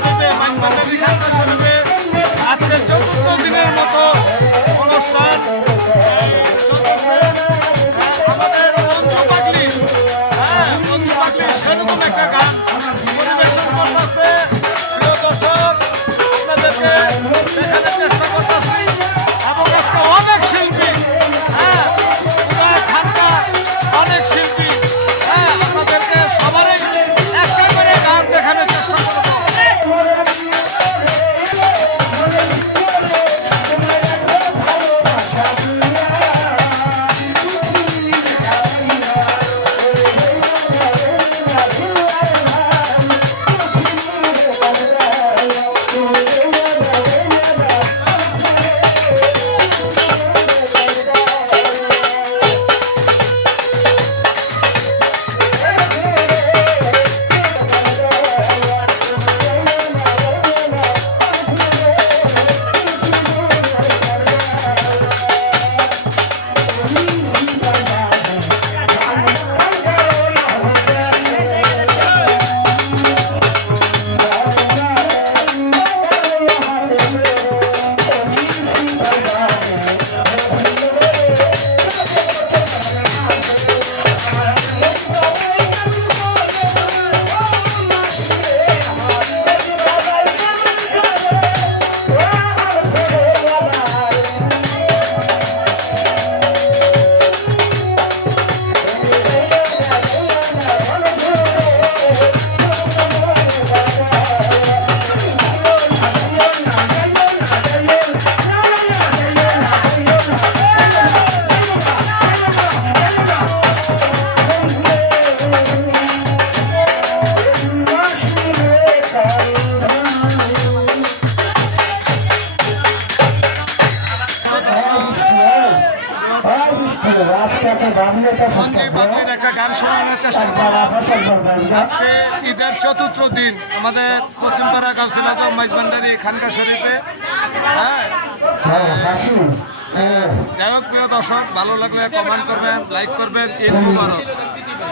শরীফে মাইজভান্ডারী খানকা শরীফে আজকের চতুর্থ দিনের মতো অনুষ্ঠান আমাদের বন্ধু পাগলি সেরকম একটা গান পরিবেশন করতেছে। প্রিয় দর্শক, আপনাদেরকে দেখানোর চেষ্টা করতেছি এবং আজকে অনেক শিল্পী খানকার অনেক শিল্পী আপনাদেরকে সবারই একটা করে গান দেখানোর চেষ্টা করবো। একটা গান শোনানোর চেষ্টা করলাম। আজকে ঈদের চতুর্থ দিন আমাদের পশ্চিমপাড়া গাউসুল আজম মাইজভান্ডারী খানকা শরীফে। যাই হোক, প্রিয় দর্শক, ভালো লাগলে কমেন্ট করবেন, লাইক করবেন। ঈদ মুবারক।